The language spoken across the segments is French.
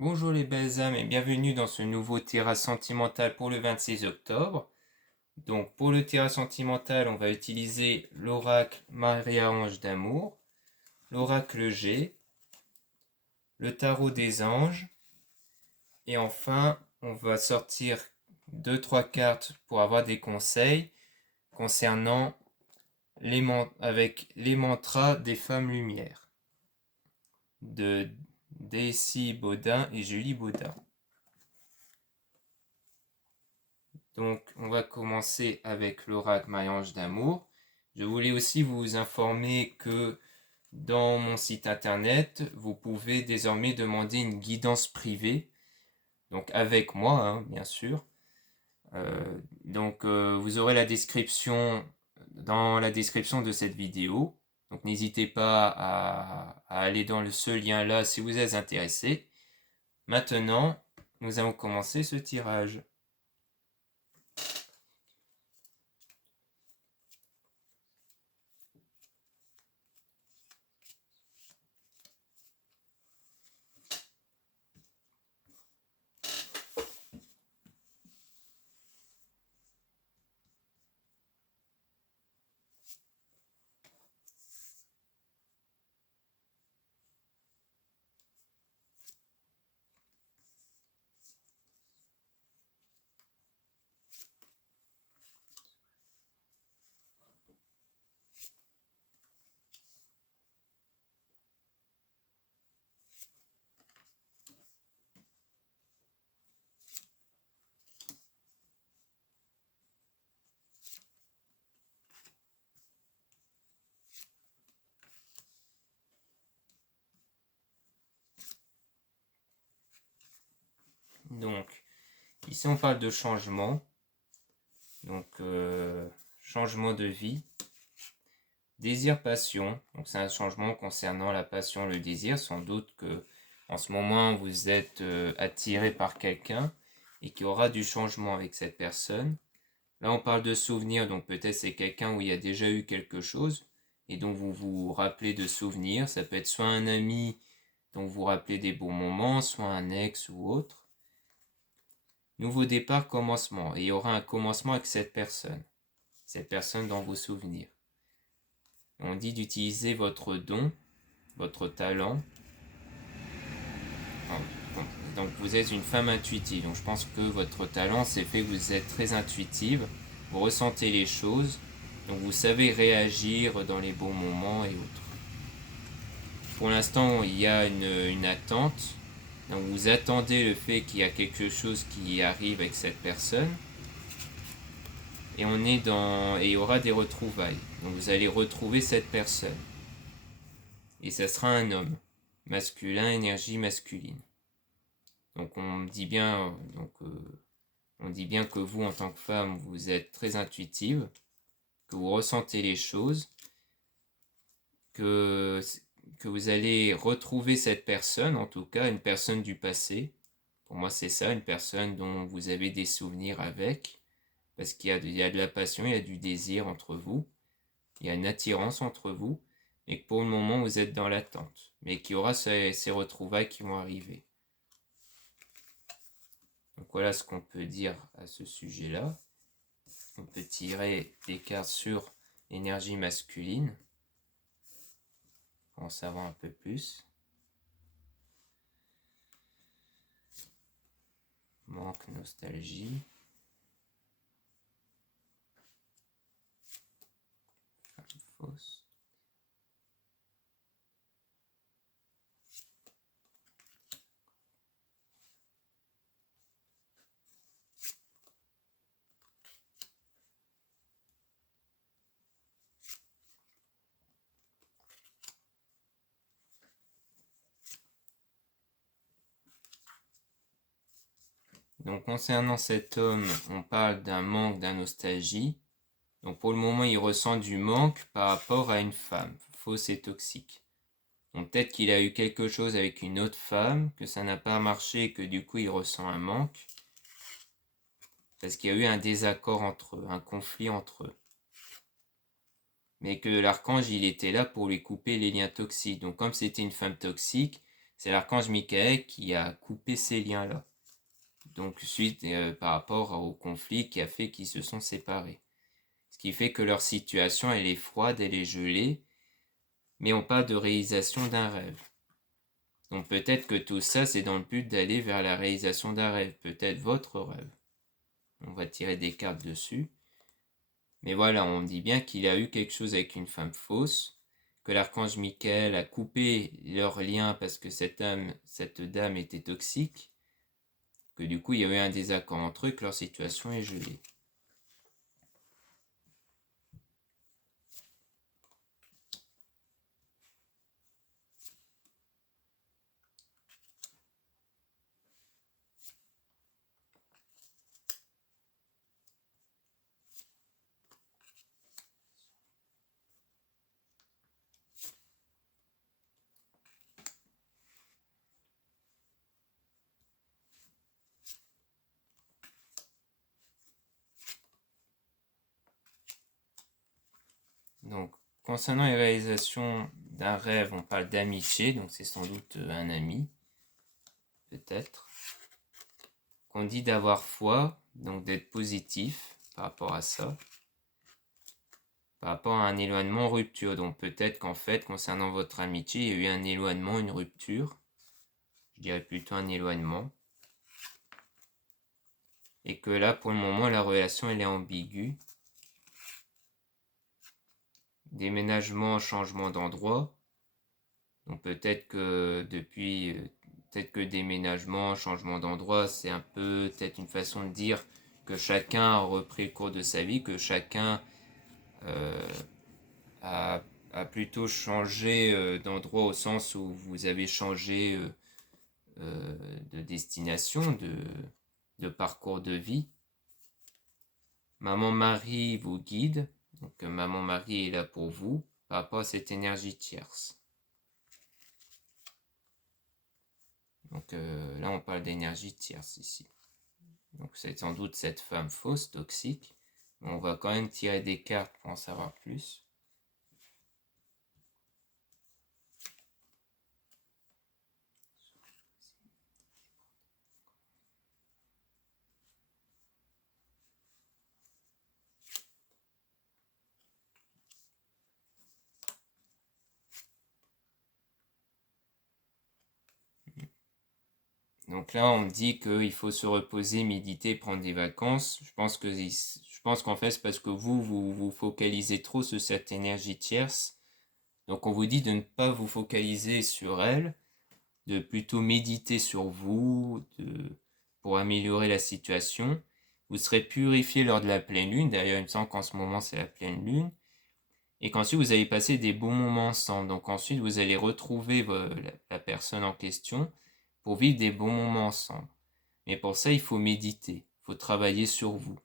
Bonjour les belles âmes et bienvenue dans ce nouveau tirage sentimental pour le 26 octobre. Donc pour le tirage sentimental, on va utiliser l'oracle Maria-Ange d'amour, l'oracle G, le tarot des anges et enfin on va sortir 2-3 cartes pour avoir des conseils concernant avec les mantras des femmes lumière de Daisy Baudin et Julie Baudin. Donc, on va commencer avec l'oracle Marie-Ange d'amour. Je voulais aussi vous informer que dans mon site internet, vous pouvez désormais demander une guidance privée, donc avec moi, hein, bien sûr. Vous aurez la description dans la description de cette vidéo. Donc, n'hésitez pas à aller dans ce lien-là si vous êtes intéressé. Maintenant, nous allons commencer ce tirage. Donc, ici on parle de changement, changement de vie, désir, passion, donc c'est un changement concernant la passion, le désir, sans doute que en ce moment vous êtes attiré par quelqu'un et qu'il y aura du changement avec cette personne. Là on parle de souvenirs, donc peut-être c'est quelqu'un où il y a déjà eu quelque chose et dont vous vous rappelez de souvenirs, ça peut être soit un ami dont vous vous rappelez des bons moments, soit un ex ou autre. Nouveau départ, commencement. Et il y aura un commencement avec cette personne dans vos souvenirs. On dit d'utiliser votre don, votre talent. Donc vous êtes une femme intuitive. Donc je pense que votre talent, c'est fait que vous êtes très intuitive. Vous ressentez les choses. Donc vous savez réagir dans les bons moments et autres. Pour l'instant, il y a une attente. Donc vous attendez le fait qu'il y a quelque chose qui arrive avec cette personne. Et et il y aura des retrouvailles. Donc vous allez retrouver cette personne. Et ça sera un homme. Masculin, énergie masculine. Donc on dit bien que vous en tant que femme, vous êtes très intuitive, que vous ressentez les choses, que vous allez retrouver cette personne, en tout cas une personne du passé. Pour moi c'est ça, une personne dont vous avez des souvenirs avec, parce qu'il y a de la passion, il y a du désir entre vous, il y a une attirance entre vous, et que pour le moment vous êtes dans l'attente, mais qu'il y aura ces retrouvailles qui vont arriver. Donc voilà ce qu'on peut dire à ce sujet-là. On peut tirer des cartes sur l'énergie masculine pour en savoir un peu plus. Manque, nostalgie. Femme fausse. Donc concernant cet homme, on parle d'un manque, d'un nostalgie. Donc pour le moment, il ressent du manque par rapport à une femme, fausse et toxique. Donc peut-être qu'il a eu quelque chose avec une autre femme, que ça n'a pas marché et que du coup il ressent un manque. Parce qu'il y a eu un désaccord entre eux, un conflit entre eux. Mais que l'archange, il était là pour lui couper les liens toxiques. Donc comme c'était une femme toxique, c'est l'archange Michael qui a coupé ces liens-là. Donc suite par rapport au conflit qui a fait qu'ils se sont séparés. Ce qui fait que leur situation, elle est froide, elle est gelée, mais on parle de réalisation d'un rêve. Donc peut-être que tout ça, c'est dans le but d'aller vers la réalisation d'un rêve, peut-être votre rêve. On va tirer des cartes dessus. Mais voilà, on dit bien qu'il a eu quelque chose avec une femme fausse, que l'archange Michael a coupé leur lien parce que cette dame était toxique, que du coup il y a eu un désaccord entre eux, que leur situation est gelée. Donc, concernant les réalisations d'un rêve, on parle d'amitié, donc c'est sans doute un ami, peut-être. Qu'on dit d'avoir foi, donc d'être positif par rapport à ça. Par rapport à un éloignement, rupture. Donc peut-être qu'en fait, concernant votre amitié, il y a eu un éloignement, une rupture. Je dirais plutôt un éloignement. Et que là, pour le moment, la relation, elle est ambiguë. Déménagement, changement d'endroit. Donc peut-être que depuis, peut-être que déménagement, changement d'endroit, c'est un peu peut-être une façon de dire que chacun a repris le cours de sa vie, que chacun a plutôt changé d'endroit au sens où vous avez changé de destination, de parcours de vie. Maman Marie vous guide, donc Maman Marie est là pour vous par rapport à cette énergie tierce. Donc là on parle d'énergie tierce ici. Donc c'est sans doute cette femme fausse, toxique, mais on va quand même tirer des cartes pour en savoir plus. Donc là, on me dit qu'il faut se reposer, méditer, prendre des vacances. Je pense qu'en fait, c'est parce que vous focalisez trop sur cette énergie tierce. Donc on vous dit de ne pas vous focaliser sur elle, de plutôt méditer sur vous, pour améliorer la situation. Vous serez purifié lors de la pleine lune. D'ailleurs, il me semble qu'en ce moment, c'est la pleine lune. Et qu'ensuite, vous allez passer des bons moments ensemble. Donc ensuite, vous allez retrouver la personne en question pour vivre des bons moments ensemble. Mais pour ça, il faut méditer, il faut travailler sur vous.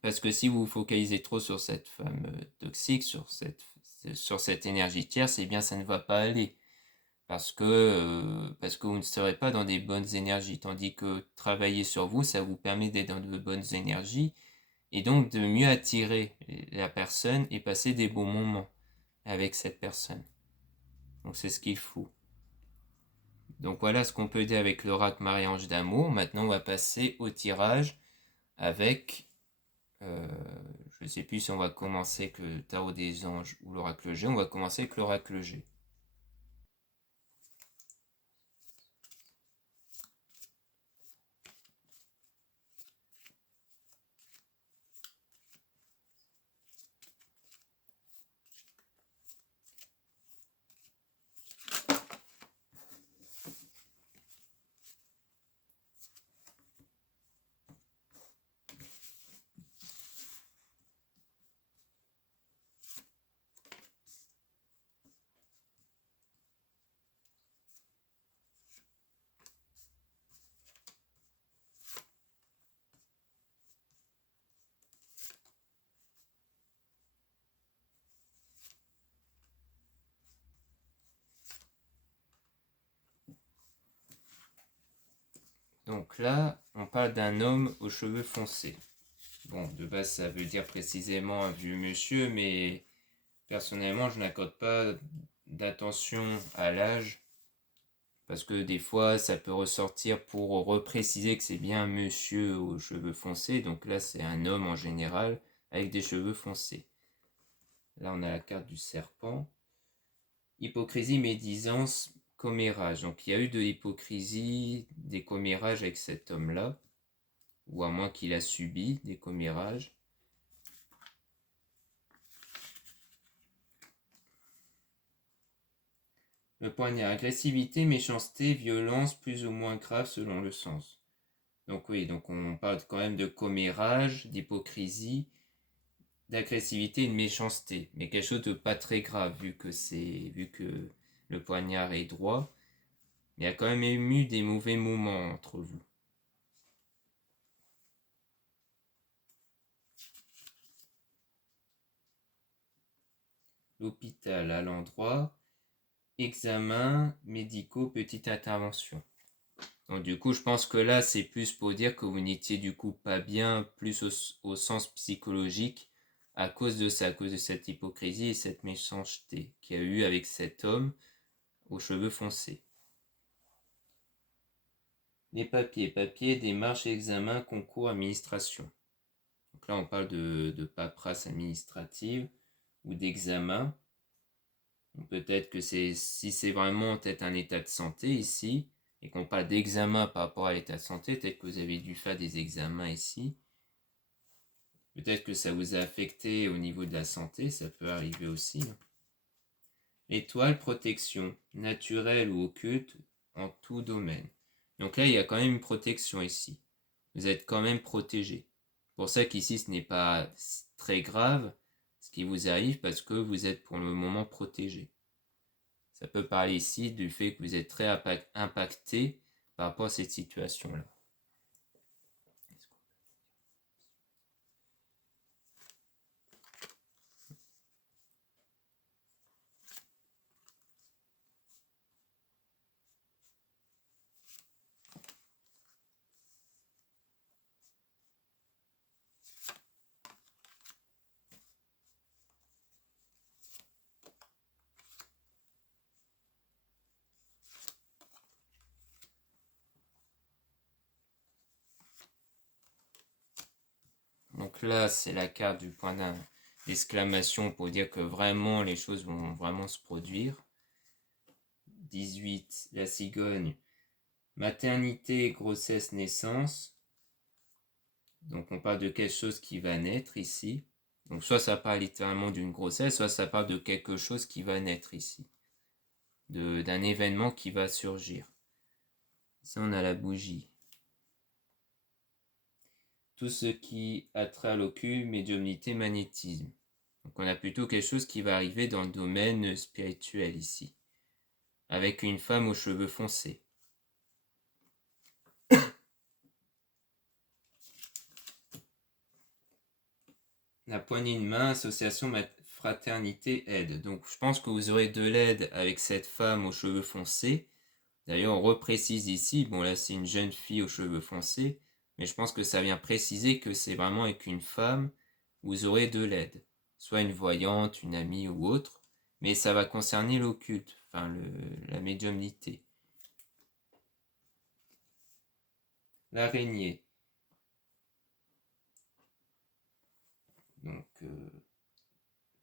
Parce que si vous vous focalisez trop sur cette femme toxique, sur cette énergie tierce, eh bien ça ne va pas aller. Parce que vous ne serez pas dans des bonnes énergies. Tandis que travailler sur vous, ça vous permet d'être dans de bonnes énergies et donc de mieux attirer la personne et passer des bons moments avec cette personne. Donc c'est ce qu'il faut. Donc voilà ce qu'on peut dire avec l'oracle Marie-Ange d'amour. Maintenant on va passer au tirage avec, je ne sais plus si on va commencer avec le tarot des anges ou l'oracle G. On va commencer avec l'oracle G. Donc là, on parle d'un homme aux cheveux foncés. Bon, de base, ça veut dire précisément un vieux monsieur, mais personnellement, je n'accorde pas d'attention à l'âge. Parce que des fois, ça peut ressortir pour repréciser que c'est bien un monsieur aux cheveux foncés. Donc là, c'est un homme en général avec des cheveux foncés. Là, on a la carte du serpent. Hypocrisie, médisance, commérage. Donc il y a eu de l'hypocrisie, des commérages avec cet homme-là. Ou à moins qu'il a subi des commérages. Le poignard, agressivité, méchanceté, violence, plus ou moins grave selon le sens. Donc oui, donc on parle quand même de commérage, d'hypocrisie, d'agressivité et de méchanceté. Mais quelque chose de pas très grave vu que le poignard est droit. Il y a quand même eu des mauvais moments entre vous. L'hôpital à l'endroit, examen, médicaux, petite intervention. Donc du coup, je pense que là, c'est plus pour dire que vous n'étiez du coup pas bien, plus au sens psychologique, à cause de ça, à cause de cette hypocrisie et cette méchanceté qu'il y a eu avec cet homme aux cheveux foncés. Les papiers, démarches, examen, concours, administration. Donc là, on parle de paperasse administrative ou d'examen. Peut-être que si c'est vraiment peut-être un état de santé ici, et qu'on parle d'examen par rapport à l'état de santé, peut-être que vous avez dû faire des examens ici. Peut-être que ça vous a affecté au niveau de la santé, ça peut arriver aussi. Étoile, protection, naturelle ou occulte, en tout domaine. Donc là, il y a quand même une protection ici. Vous êtes quand même protégé. Pour ça qu'ici, ce n'est pas très grave ce qui vous arrive parce que vous êtes pour le moment protégé. Ça peut parler ici du fait que vous êtes très impacté par rapport à cette situation-là. Donc là, c'est la carte du point d'exclamation pour dire que vraiment les choses vont vraiment se produire. 18, la cigogne. Maternité, grossesse, naissance. Donc on parle de quelque chose qui va naître ici. Donc soit ça parle littéralement d'une grossesse, soit ça parle de quelque chose qui va naître ici. D'un événement qui va surgir. Ça, on a la bougie. Tout ce qui a trait à l'occulte, médiumnité, magnétisme. Donc on a plutôt quelque chose qui va arriver dans le domaine spirituel ici. Avec une femme aux cheveux foncés. La poignée de main, association, fraternité, aide. Donc je pense que vous aurez de l'aide avec cette femme aux cheveux foncés. D'ailleurs, on reprécise ici, bon là c'est une jeune fille aux cheveux foncés, mais je pense que ça vient préciser que c'est vraiment avec une femme, vous aurez de l'aide. Soit une voyante, une amie ou autre, mais ça va concerner l'occulte, enfin la médiumnité. L'araignée.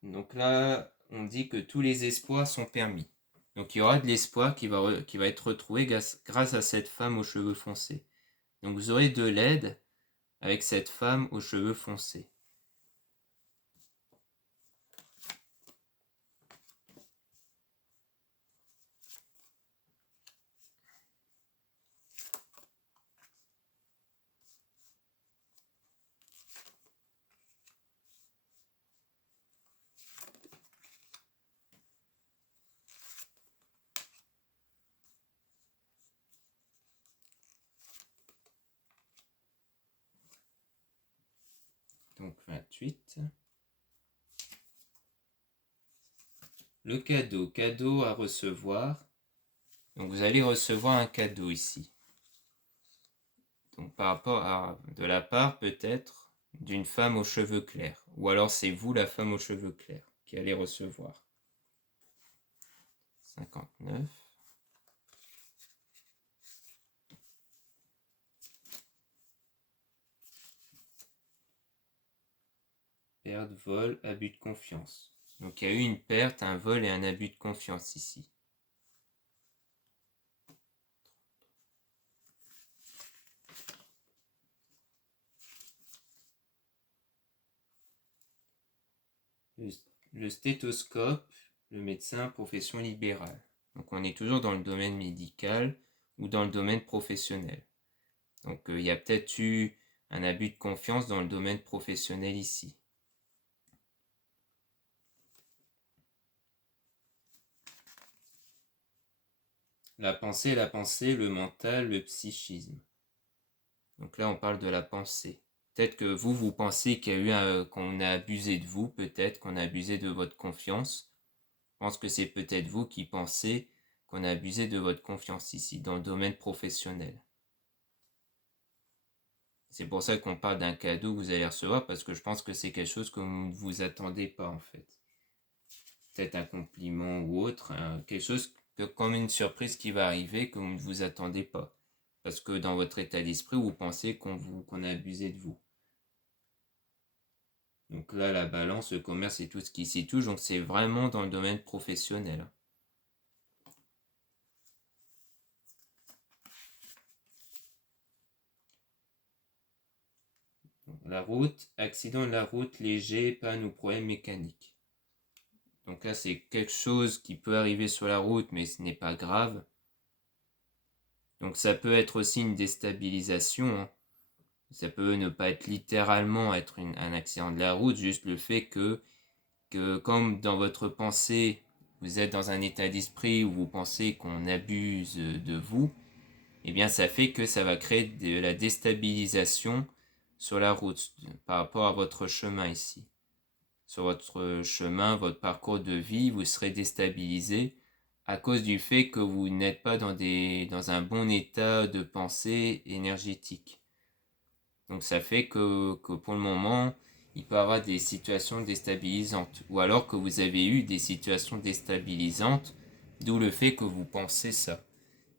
Donc là, on dit que tous les espoirs sont permis. Donc il y aura de l'espoir qui va être retrouvé grâce à cette femme aux cheveux foncés. Donc vous aurez de l'aide avec cette femme aux cheveux foncés. Donc 28. Le cadeau. Cadeau à recevoir. Donc vous allez recevoir un cadeau ici. Donc par rapport à de la part peut-être d'une femme aux cheveux clairs. Ou alors c'est vous la femme aux cheveux clairs qui allez recevoir. 59. perte, vol, abus de confiance. Donc il y a eu une perte, un vol et un abus de confiance ici. Le stéthoscope, le médecin, profession libérale. Donc on est toujours dans le domaine médical ou dans le domaine professionnel. Donc il y a peut-être eu un abus de confiance dans le domaine professionnel ici. La pensée, le mental, le psychisme. Donc là, on parle de la pensée. Peut-être que vous pensez qu'il y a eu qu'on a abusé de vous, peut-être qu'on a abusé de votre confiance. Je pense que c'est peut-être vous qui pensez qu'on a abusé de votre confiance ici, dans le domaine professionnel. C'est pour ça qu'on parle d'un cadeau que vous allez recevoir, parce que je pense que c'est quelque chose que vous ne vous attendez pas en fait. Peut-être un compliment ou autre, quelque chose comme une surprise qui va arriver que vous ne vous attendez pas. Parce que dans votre état d'esprit, vous pensez qu'on a abusé de vous. Donc là, la balance, le commerce et tout ce qui s'y touche, donc c'est vraiment dans le domaine professionnel. Donc, la route, accident de la route léger, panne ou problème mécanique. Donc là, c'est quelque chose qui peut arriver sur la route, mais ce n'est pas grave. Donc ça peut être aussi une déstabilisation, hein. Ça peut ne pas être littéralement être un accident de la route, juste le fait que comme dans votre pensée, vous êtes dans un état d'esprit où vous pensez qu'on abuse de vous, eh bien ça fait que ça va créer de la déstabilisation sur la route par rapport à votre chemin ici. Sur votre chemin, votre parcours de vie, vous serez déstabilisé à cause du fait que vous n'êtes pas dans un bon état de pensée énergétique. Donc ça fait que pour le moment, il peut y avoir des situations déstabilisantes. Ou alors que vous avez eu des situations déstabilisantes, d'où le fait que vous pensez ça.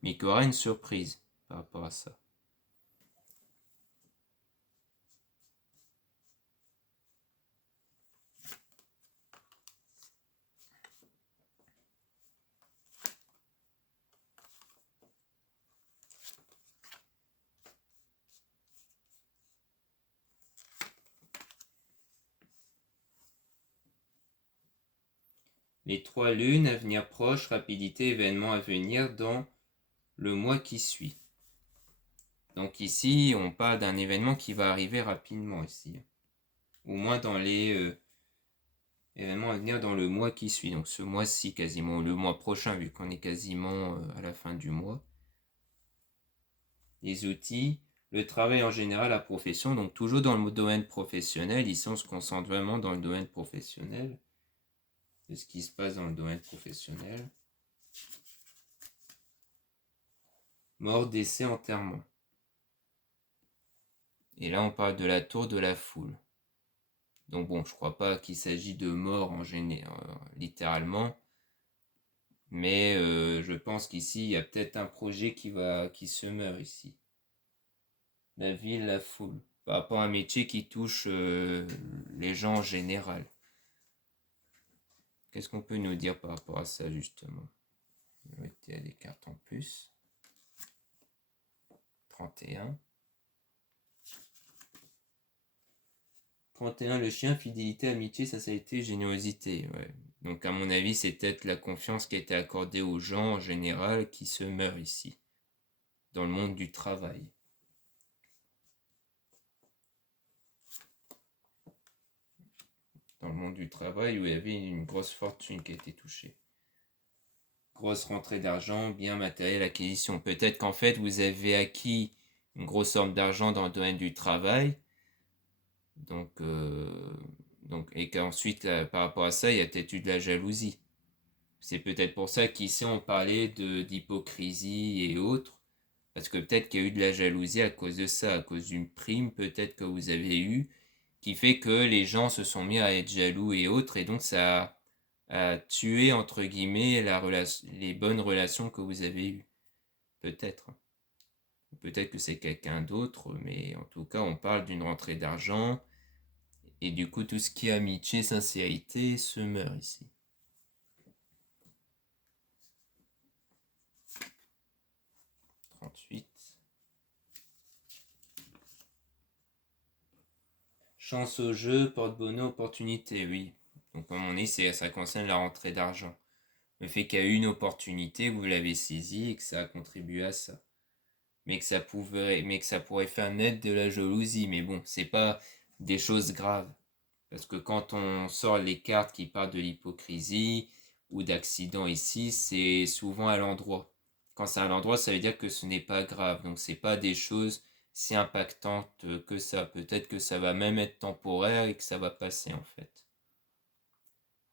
Mais qu'il y aura une surprise par rapport à ça. Les 3 lunes, avenir proche, rapidité, événement à venir dans le mois qui suit. Donc ici, on parle d'un événement qui va arriver rapidement ici. Au moins dans les événements à venir dans le mois qui suit. Donc ce mois-ci quasiment, le mois prochain vu qu'on est quasiment à la fin du mois. Les outils, le travail en général, la profession. Donc toujours dans le domaine professionnel. Ici on se concentre vraiment dans le domaine professionnel. C'est ce qui se passe dans le domaine professionnel. Mort, décès, enterrement. Et là, on parle de la tour de la foule. Donc bon, je crois pas qu'il s'agit de mort en général, littéralement. Mais je pense qu'ici, il y a peut-être un projet qui se meurt ici. La ville, la foule. Par rapport à un métier qui touche les gens en général. Qu'est-ce qu'on peut nous dire par rapport à ça, justement? Je vais mettre des cartes en plus. 31. 31, le chien, fidélité, amitié, sincérité, générosité. Ouais. Donc à mon avis, c'est peut-être la confiance qui a été accordée aux gens en général qui se meurt ici, dans le monde du travail. Dans le monde du travail où il y avait une grosse fortune qui a été touchée. Grosse rentrée d'argent, bien matériel, acquisition. Peut-être qu'en fait, vous avez acquis une grosse somme d'argent dans le domaine du travail. Et qu'ensuite, par rapport à ça, il y a peut-être eu de la jalousie. C'est peut-être pour ça qu'ici, on parlait d'hypocrisie et autres. Parce que peut-être qu'il y a eu de la jalousie à cause de ça, à cause d'une prime peut-être que vous avez eue, qui fait que les gens se sont mis à être jaloux et autres. Et donc, ça a tué, entre guillemets, les bonnes relations que vous avez eues. Peut-être. Peut-être que c'est quelqu'un d'autre, mais en tout cas, on parle d'une rentrée d'argent Et du coup, tout ce qui est amitié, sincérité se meurt ici. « 38. Chance au jeu, porte-bonheur, opportunité, oui. Donc comme on dit, ça concerne la rentrée d'argent. Le fait qu'il y a eu une opportunité, vous l'avez saisie et que ça a contribué à ça. Mais que ça pourrait faire naître de la jalousie. Mais bon, c'est pas des choses graves. Parce que quand on sort les cartes qui parlent de l'hypocrisie ou d'accident ici, c'est souvent à l'endroit. Quand c'est à l'endroit, ça veut dire que ce n'est pas grave. Donc c'est pas des choses si impactantes que ça. Peut-être que ça va même être temporaire et que ça va passer en fait.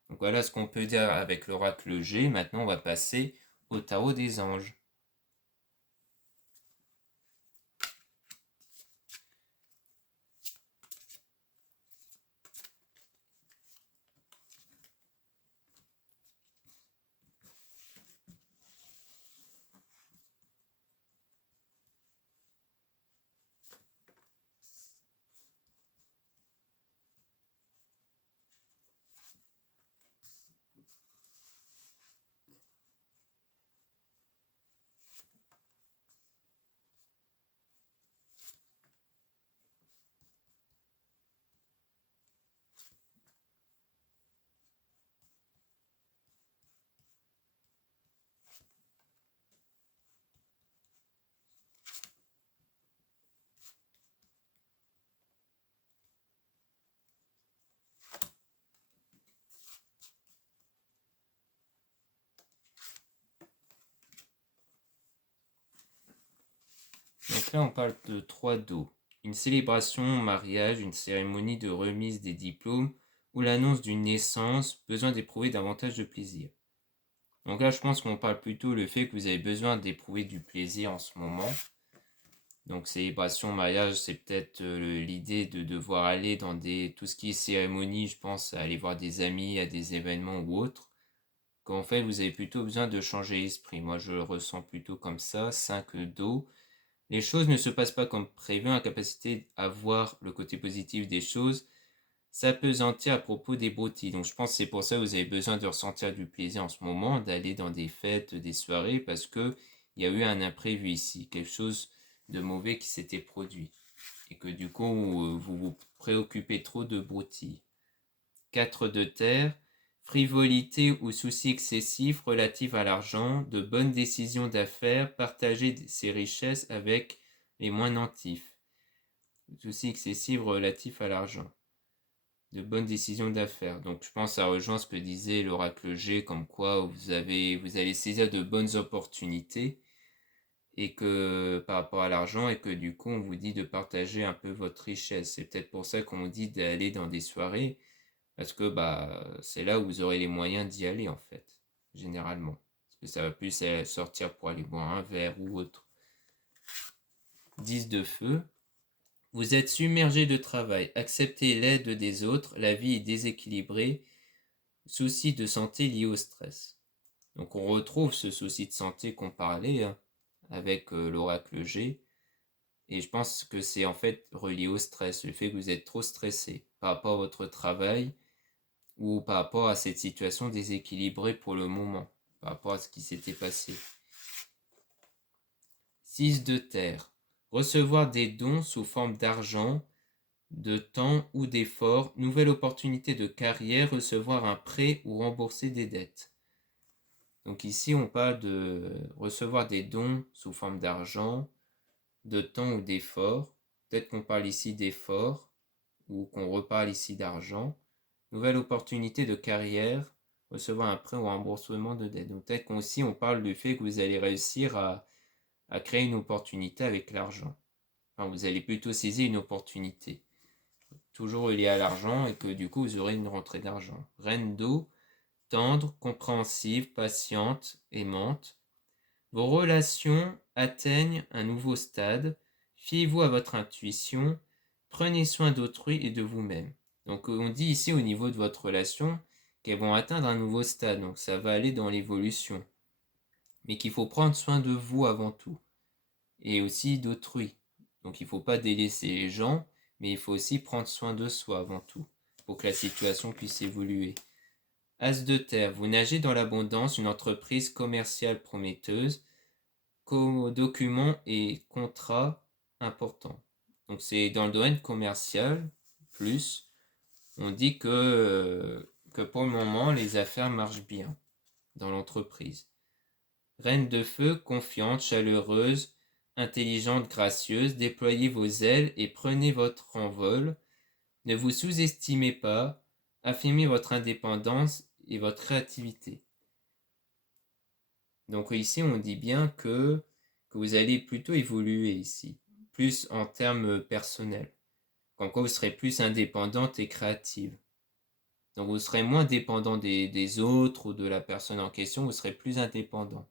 Donc voilà ce qu'on peut dire avec l'oracle G. Maintenant, on va passer au tarot des anges. Donc là, on parle de 3 Do. Une célébration, mariage, une cérémonie de remise des diplômes ou l'annonce d'une naissance, besoin d'éprouver davantage de plaisir. Donc là, je pense qu'on parle plutôt le fait que vous avez besoin d'éprouver du plaisir en ce moment. Donc célébration, mariage, c'est peut-être l'idée de devoir aller dans tout ce qui est cérémonie, je pense, à aller voir des amis, à des événements ou autres. Qu'en fait, vous avez plutôt besoin de changer l'esprit. Moi, je le ressens plutôt comme ça. 5 Do. Les choses ne se passent pas comme prévu, incapacité à voir le côté positif des choses, s'appesantir à propos des broutilles. Donc je pense que c'est pour ça que vous avez besoin de ressentir du plaisir en ce moment, d'aller dans des fêtes, des soirées, parce que il y a eu un imprévu ici, quelque chose de mauvais qui s'était produit. Et que du coup, vous vous préoccupez trop de broutilles. 4 de terre, frivolité ou soucis excessifs relatifs à l'argent, de bonnes décisions d'affaires, partager ses richesses avec les moins nantifs. Soucis excessifs relatifs à l'argent. De bonnes décisions d'affaires. Donc je pense que ça rejoint ce que disait l'oracle G, comme quoi vous allez saisir de bonnes opportunités et que par rapport à l'argent et que du coup on vous dit de partager un peu votre richesse. C'est peut-être pour ça qu'on vous dit d'aller dans des soirées parce que c'est là où vous aurez les moyens d'y aller en fait, généralement. Parce que ça va plus sortir pour aller boire un verre ou autre. 10 de feu. Vous êtes submergé de travail, acceptez l'aide des autres, la vie est déséquilibrée, souci de santé lié au stress. Donc on retrouve ce souci de santé qu'on parlait avec l'oracle G. Et je pense que c'est en fait relié au stress, le fait que vous êtes trop stressé par rapport à votre travail ou par rapport à cette situation déséquilibrée pour le moment, par rapport à ce qui s'était passé. 6 de terre. Recevoir des dons sous forme d'argent, de temps ou d'effort, nouvelle opportunité de carrière, recevoir un prêt ou rembourser des dettes. Donc ici, on parle de recevoir des dons sous forme d'argent, de temps ou d'effort. Peut-être qu'on parle ici d'effort ou qu'on reparle ici d'argent. Nouvelle opportunité de carrière, recevoir un prêt ou un remboursement de dette. Donc peut-être qu'aussi on parle du fait que vous allez réussir à créer une opportunité avec l'argent. Enfin, vous allez plutôt saisir une opportunité. Toujours liée à l'argent et que du coup vous aurez une rentrée d'argent. Reine d'eau, tendre, compréhensive, patiente, aimante. Vos relations atteignent un nouveau stade. Fiez-vous à votre intuition. Prenez soin d'autrui et de vous-même. Donc on dit ici au niveau de votre relation qu'elles vont atteindre un nouveau stade. Donc ça va aller dans l'évolution. Mais qu'il faut prendre soin de vous avant tout. Et aussi d'autrui. Donc il ne faut pas délaisser les gens, mais il faut aussi prendre soin de soi avant tout. pour que la situation puisse évoluer. As de terre, vous nagez dans l'abondance, une entreprise commerciale prometteuse, documents et contrats importants. Donc c'est dans le domaine commercial, plus, on dit que pour le moment, les affaires marchent bien dans l'entreprise. Reine de feu, confiante, chaleureuse, intelligente, gracieuse, déployez vos ailes et prenez votre envol. Ne vous sous-estimez pas, affirmez votre indépendance et votre créativité. Donc ici, on dit bien que vous allez plutôt évoluer ici, plus en termes personnels. Comme quoi vous serez plus indépendante et créative. Donc vous serez moins dépendant des autres ou de la personne en question, vous serez plus indépendant.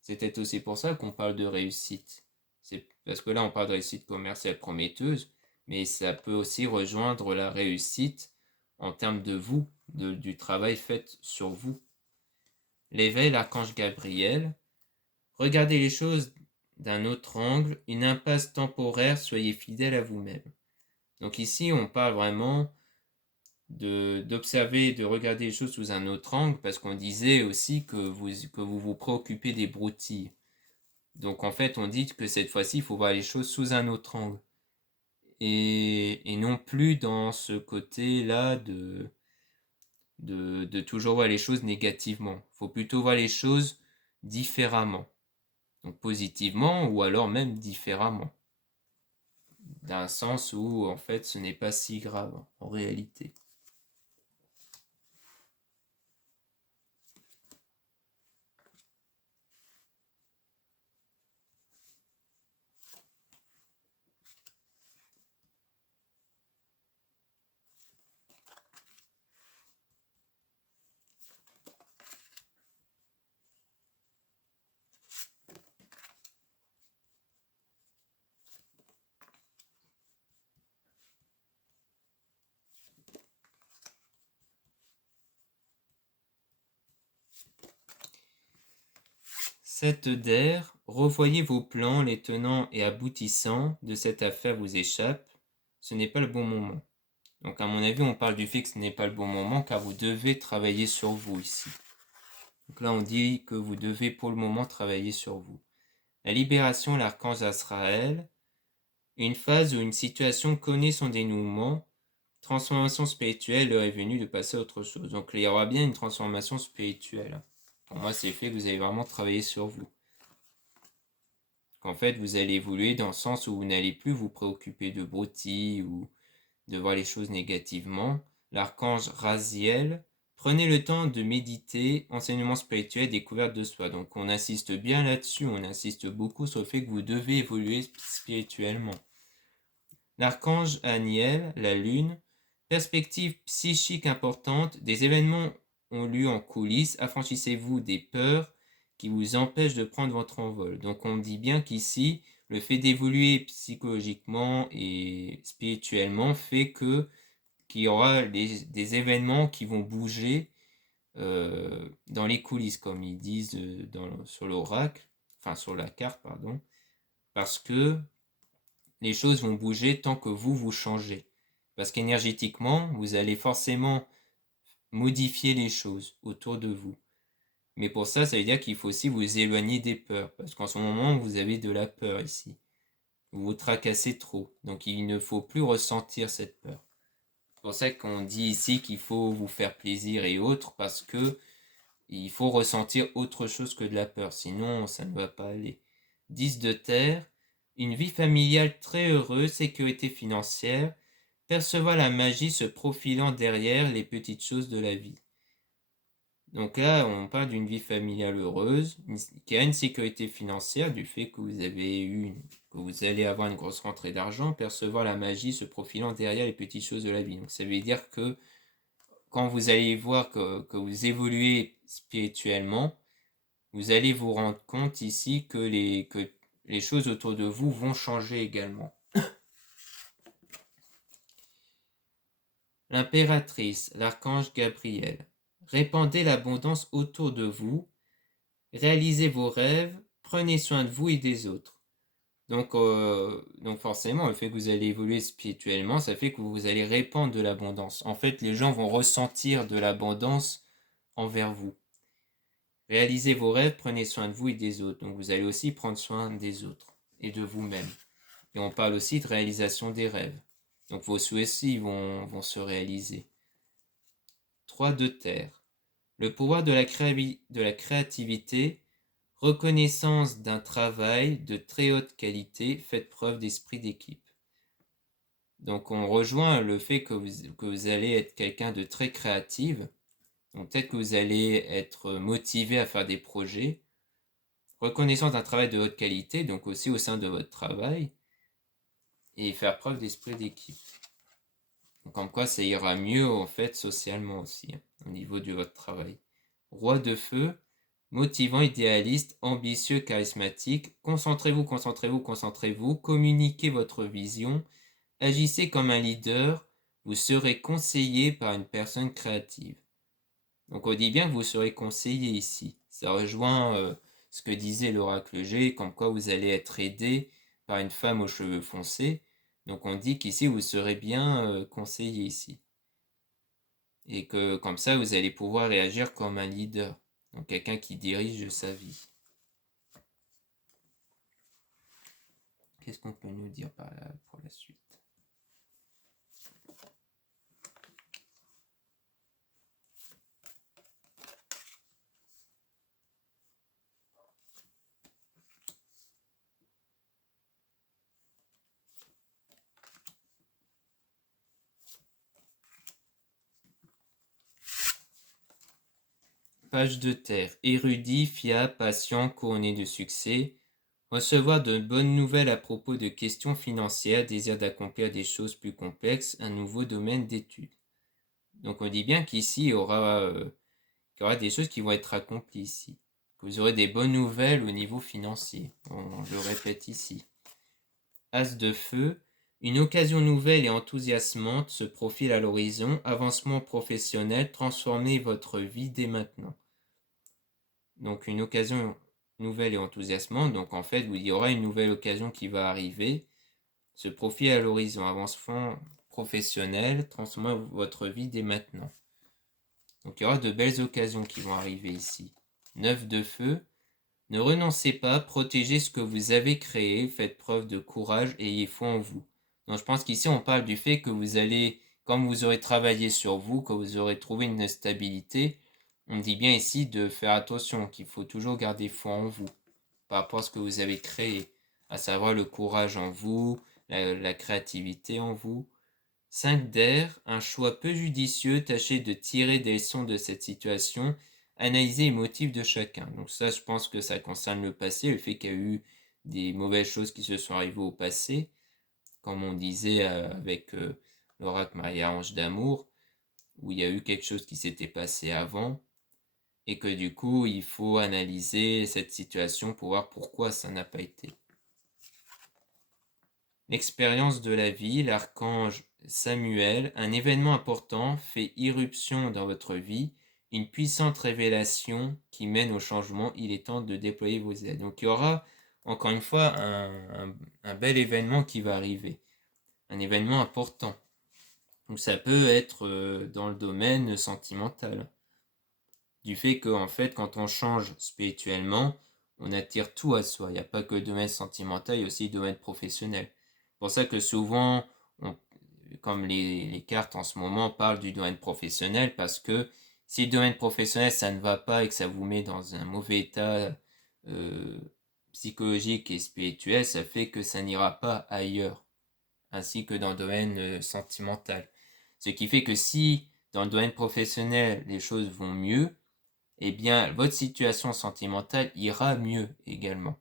C'est peut-être aussi pour ça qu'on parle de réussite. C'est parce que là on parle de réussite commerciale prometteuse, mais ça peut aussi rejoindre la réussite en termes de vous, du travail fait sur vous. L'éveil, l'archange Gabriel. Regardez les choses d'un autre angle, une impasse temporaire, soyez fidèle à vous-même. Donc ici, on parle vraiment d'observer, de regarder les choses sous un autre angle, parce qu'on disait aussi que vous vous préoccupez des broutilles. Donc en fait, on dit que cette fois-ci, il faut voir les choses sous un autre angle. Et non plus dans ce côté-là de toujours voir les choses négativement. Il faut plutôt voir les choses différemment. Donc positivement ou alors même différemment. D'un sens où en fait ce n'est pas si grave en réalité. Sept d'air, revoyez vos plans, les tenants et aboutissants de cette affaire vous échappent, ce n'est pas le bon moment. Donc à mon avis, on parle du fait que ce n'est pas le bon moment car vous devez travailler sur vous ici. Donc là, on dit que vous devez pour le moment travailler sur vous. La libération, l'archange Azraël, une phase où une situation connaît son dénouement, transformation spirituelle, l'heure est venue de passer à autre chose. Donc il y aura bien une transformation spirituelle. Pour moi, c'est le fait que vous allez vraiment travailler sur vous. Qu'en fait, vous allez évoluer dans le sens où vous n'allez plus vous préoccuper de broutilles ou de voir les choses négativement. L'archange Raziel, prenez le temps de méditer, enseignement spirituel, découverte de soi. Donc on insiste bien là-dessus, on insiste beaucoup sur le fait que vous devez évoluer spirituellement. L'archange Aniel, la lune, perspective psychique importante, des événements ont lieu en coulisses, affranchissez-vous des peurs qui vous empêchent de prendre votre envol. Donc on dit bien qu'ici, le fait d'évoluer psychologiquement et spirituellement fait qu'il y aura des événements qui vont bouger dans les coulisses, comme ils disent sur l'oracle, enfin sur la carte, pardon, parce que les choses vont bouger tant que vous changez. Parce qu'énergétiquement, vous allez forcément modifier les choses autour de vous. Mais pour ça, ça veut dire qu'il faut aussi vous éloigner des peurs. Parce qu'en ce moment, vous avez de la peur ici. Vous vous tracassez trop. Donc il ne faut plus ressentir cette peur. C'est pour ça qu'on dit ici qu'il faut vous faire plaisir et autres. Parce que il faut ressentir autre chose que de la peur. Sinon, ça ne va pas aller. 10 de terre. Une vie familiale très heureuse, sécurité financière, percevoir la magie se profilant derrière les petites choses de la vie. Donc là, on parle d'une vie familiale heureuse, qui a une sécurité financière du fait que que vous allez avoir une grosse rentrée d'argent, percevoir la magie se profilant derrière les petites choses de la vie. Donc ça veut dire que quand vous allez voir que vous évoluez spirituellement, vous allez vous rendre compte ici que les choses autour de vous vont changer également. L'impératrice, l'archange Gabriel. Répandez l'abondance autour de vous, réalisez vos rêves, prenez soin de vous et des autres. Donc forcément, le fait que vous allez évoluer spirituellement, ça fait que vous allez répandre de l'abondance. En fait, les gens vont ressentir de l'abondance envers vous. Réalisez vos rêves, prenez soin de vous et des autres. Donc vous allez aussi prendre soin des autres et de vous-même. Et on parle aussi de réalisation des rêves. Donc vos souhaits aussi vont se réaliser. 3 de terre. Le pouvoir de la créativité, reconnaissance d'un travail de très haute qualité, faites preuve d'esprit d'équipe. Donc on rejoint le fait que vous allez être quelqu'un de très créatif. Donc peut-être que vous allez être motivé à faire des projets. Reconnaissance d'un travail de haute qualité, donc aussi au sein de votre travail. Et faire preuve d'esprit d'équipe. Donc comme quoi ça ira mieux en fait socialement aussi, au niveau de votre travail. Roi de feu, motivant, idéaliste, ambitieux, charismatique. Concentrez-vous, concentrez-vous, concentrez-vous. Communiquez votre vision. Agissez comme un leader. Vous serez conseillé par une personne créative. Donc on dit bien que vous serez conseillé ici. Ça rejoint ce que disait l'oracle G, comme quoi vous allez être aidé par une femme aux cheveux foncés. Donc on dit qu'ici vous serez bien conseillé ici. Et que comme ça vous allez pouvoir réagir comme un leader. Donc quelqu'un qui dirige sa vie. Qu'est-ce qu'on peut nous dire par là pour la suite? Page de terre. Érudit, fiable, patient, couronné de succès. Recevoir de bonnes nouvelles à propos de questions financières, désir d'accomplir des choses plus complexes, un nouveau domaine d'étude. Donc on dit bien qu'ici, il y aura des choses qui vont être accomplies ici. Vous aurez des bonnes nouvelles au niveau financier. Je le répète ici. As de feu, une occasion nouvelle et enthousiasmante se profile à l'horizon. Avancement professionnel, transformez votre vie dès maintenant. Donc une occasion nouvelle et enthousiasmante. Donc en fait, il y aura une nouvelle occasion qui va arriver. Se profile à l'horizon. Avancement professionnel, transformez votre vie dès maintenant. Donc il y aura de belles occasions qui vont arriver ici. 9 de feu. Ne renoncez pas, protégez ce que vous avez créé, faites preuve de courage et ayez foi en vous. Donc je pense qu'ici on parle du fait que vous allez, comme vous aurez travaillé sur vous, que vous aurez trouvé une stabilité, on dit bien ici de faire attention, qu'il faut toujours garder foi en vous, par rapport à ce que vous avez créé, à savoir le courage en vous, la créativité en vous. 5 d'air, un choix peu judicieux, tâchez de tirer des leçons de cette situation, analyser les motifs de chacun. Donc ça, je pense que ça concerne le passé, le fait qu'il y a eu des mauvaises choses qui se sont arrivées au passé, comme on disait avec l'oracle Marie-Ange d'Amour, où il y a eu quelque chose qui s'était passé avant, et que du coup, il faut analyser cette situation pour voir pourquoi ça n'a pas été. L'expérience de la vie, l'archange Samuel, un événement important fait irruption dans votre vie, une puissante révélation qui mène au changement, il est temps de déployer vos aides. Donc il y aura encore une fois un bel événement qui va arriver, un événement important. Donc ça peut être dans le domaine sentimental, du fait que en fait quand on change spirituellement, on attire tout à soi. Il n'y a pas que le domaine sentimental, il y a aussi le domaine professionnel. C'est pour ça que souvent, comme les cartes en ce moment parlent du domaine professionnel, parce que si le domaine professionnel ça ne va pas et que ça vous met dans un mauvais état psychologique et spirituel, ça fait que ça n'ira pas ailleurs, ainsi que dans le domaine sentimental. Ce qui fait que si dans le domaine professionnel les choses vont mieux, eh bien votre situation sentimentale ira mieux également.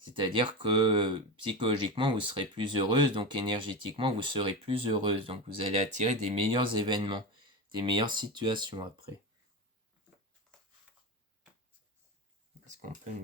C'est-à-dire que psychologiquement, vous serez plus heureuse, donc énergétiquement, vous serez plus heureuse. Donc vous allez attirer des meilleurs événements, des meilleures situations après. Est-ce qu'on peut